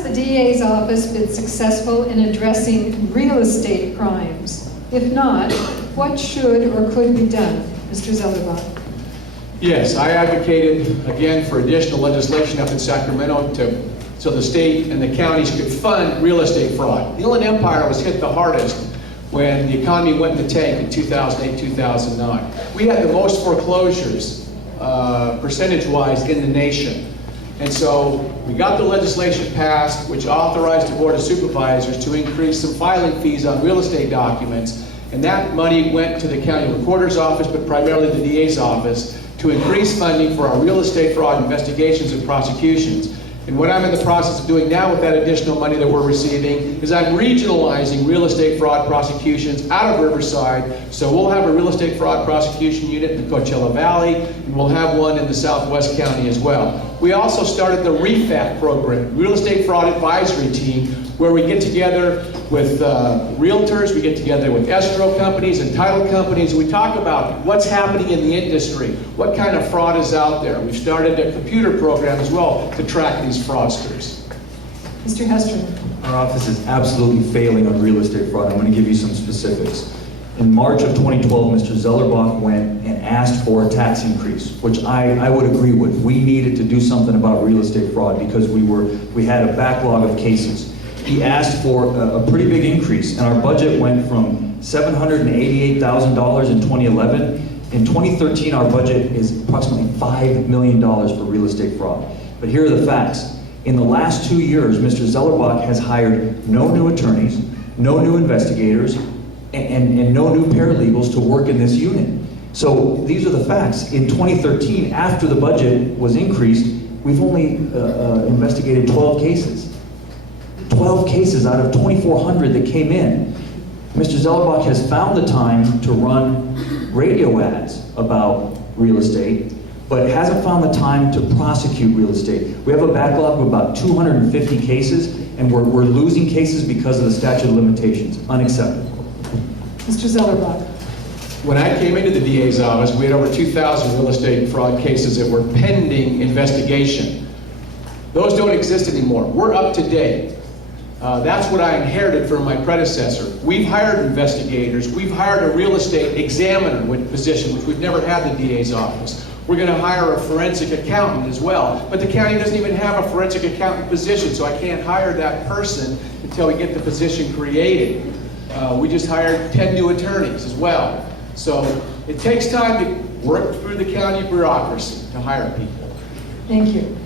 Has the DA's office been successful in addressing real estate crimes? If not, what should or could be done? Mr. Zellerbach. Yes, I advocated, again, for additional legislation up in Sacramento so the state and the counties could fund real estate fraud. The Inland Empire was hit the hardest when the economy went in the tank in 2008, 2009. We had the most foreclosures, percentage-wise, in the nation. And so we got the legislation passed, which authorized the Board of Supervisors to increase some filing fees on real estate documents. And that money went to the county recorder's office, but primarily the DA's office, to increase funding for our real estate fraud investigations and prosecutions. And what I'm in the process of doing now with that additional money that we're receiving is I'm regionalizing real estate fraud prosecutions out of Riverside. So we'll have a real estate fraud prosecution unit in the Coachella Valley, and we'll have one in the Southwest County as well. We also started the REFAC program, Real Estate Fraud Advisory Team, where we get together with realtors, we get together with escrow companies and title companies, and we talk about what's happening in the industry, what kind of fraud is out there. We've started a computer program as well to track these fraudsters. Mr. Hesterman. Our office is absolutely failing on real estate fraud. I'm going to give you some specifics. In March of 2012, Mr. Zellerbach went and asked for a tax increase, which I would agree with. We needed to do something about real estate fraud because we had a backlog of cases. He asked for a pretty big increase, and our budget went from $788,000 in 2011. In 2013, our budget is approximately $5 million for real estate fraud. But here are the facts. In the last 2 years, Mr. Zellerbach has hired no new attorneys, no new investigators, and no new paralegals to work in this unit. So these are the facts. In 2013, after the budget was increased, we've only investigated 12 cases. 12 cases out of 2,400 that came in. Mr. Zellerbach has found the time to run radio ads about real estate, but hasn't found the time to prosecute real estate. We have a backlog of about 250 cases, and we're losing cases because of the statute of limitations. Unacceptable. Mr. Zellerbach. When I came into the DA's office, we had over 2,000 real estate fraud cases that were pending investigation. Those don't exist anymore. We're up to date. That's what I inherited from my predecessor. We've hired investigators. We've hired a real estate examiner position, which we've never had in the DA's office. We're going to hire a forensic accountant as well. But the county doesn't even have a forensic accountant position, so I can't hire that person until we get the position created. We just hired 10 new attorneys as well. So it takes time to work through the county bureaucracy to hire people. Thank you.